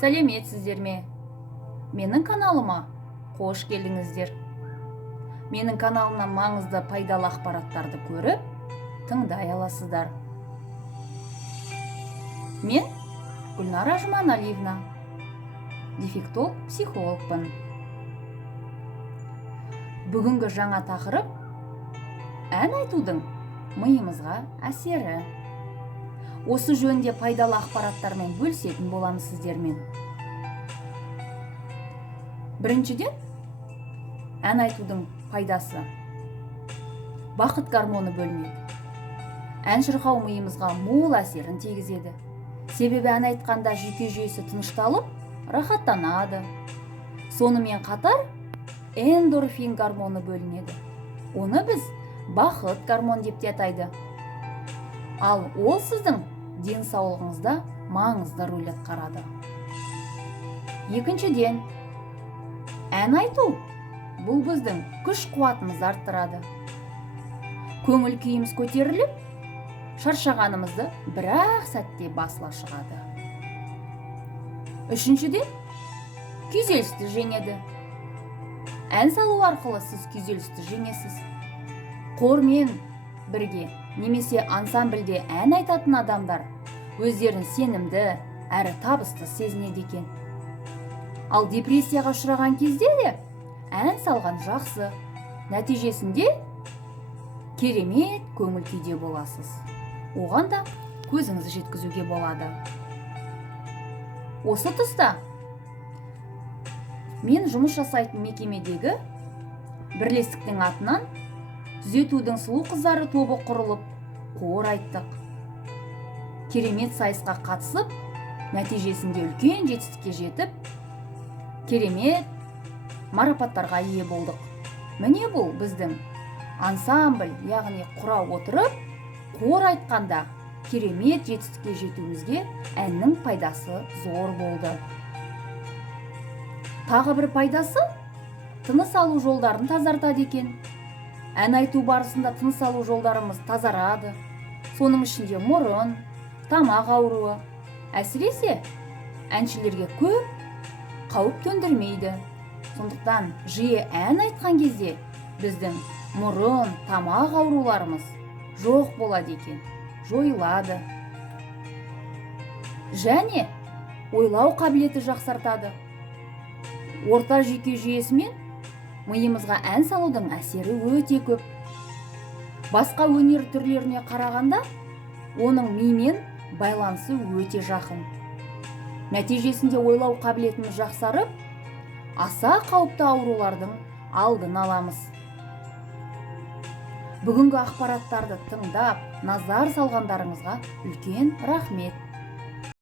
Сәлеметсіздер ме? Менің каналыма қош келдіңіздер. Менің каналымнан маңызды пайдалы ақпараттарды көріп, тыңдай аласыздар. Мен Гүлнара Жұманалиевна, дефектолог психологпын. Бүгінгі жаңа тақырып ән айтудың миымызға әсері. Осы жөнінде пайдалы ақпараттармен бөлісетін боламыз сіздермен. Біріншіден, ән айтудың пайдасы. Бақыт гормоны бөлінеді. Ән шырқау миымызға мол әсерін тигізеді. Себебі ән айтқанда жүйке жүйесі тынышталып, рахаттанады. Сонымен қатар эндорфин гормоны бөлінеді. Оны біз бақыт гормон деп те атайды. Ал ол сіздің денсаулығыңызда маңызды рөл атқарады. Екіншіден, ән айту бұл біздің күш қуатымызды арттырады. Көңіл күйіміз көтеріліп, шаршағанымызды бір-ақ сәтте басыла шығады. Үшіншіден, күйзелісті жеңеді. Ән салу арқылы сіз күйзелісті жеңесіз. Хормен бірге немесе ансамбльде ән айтатын адамдар өздерін сенімді әрі табысты сезінеді екен. Ал депрессияға ұшыраған кезде де ән салған жақсы. Нәтижесінде керемет көңіл күйде боласыз. Оған да көзіңізді жеткізуге болады. Осы тұста мен жұмыс жасайтын мекемедегі бірлестіктің атынан түзетудің сұлу қыздары тобы құрылып, хор айттық. Керемет сайысқа қатысып, нәтижесінде үлкен жетістікке жетіп, керемет марапаттарға ие болдық. Міне бұл біздің ансамбль, яғни құра отырып, хор айтқанда керемет жетістікке жетуімізге әннің пайдасы зор болды. Тағы бір пайдасы тыныс алу жолдарын тазартады екен. Ән айту барысында тыныс алу жолдарымыз тазарады. Соның ішінде мұрын, тамақ ауруы, әсіресе әншілерге көп қауіп төндірмейді. Сондықтан жиі ән айтқан кезде біздің мұрын, тамақ ауруларымыз жоқ болады екен, жойылады. Және ойлау қабілеті жақсартады. Орта жүйке жүйесімен миымызға ән салудың әсері өте көп. Басқа өнер түрлеріне қарағанда, оның мимен байланысы өте жақын. Нәтижесінде ойлау қабілетіміз жақсарып, аса қауіпті аурулардың алдын аламыз. Бүгінгі ақпараттарды тыңдап, назар салғандарыңызға үлкен рахмет.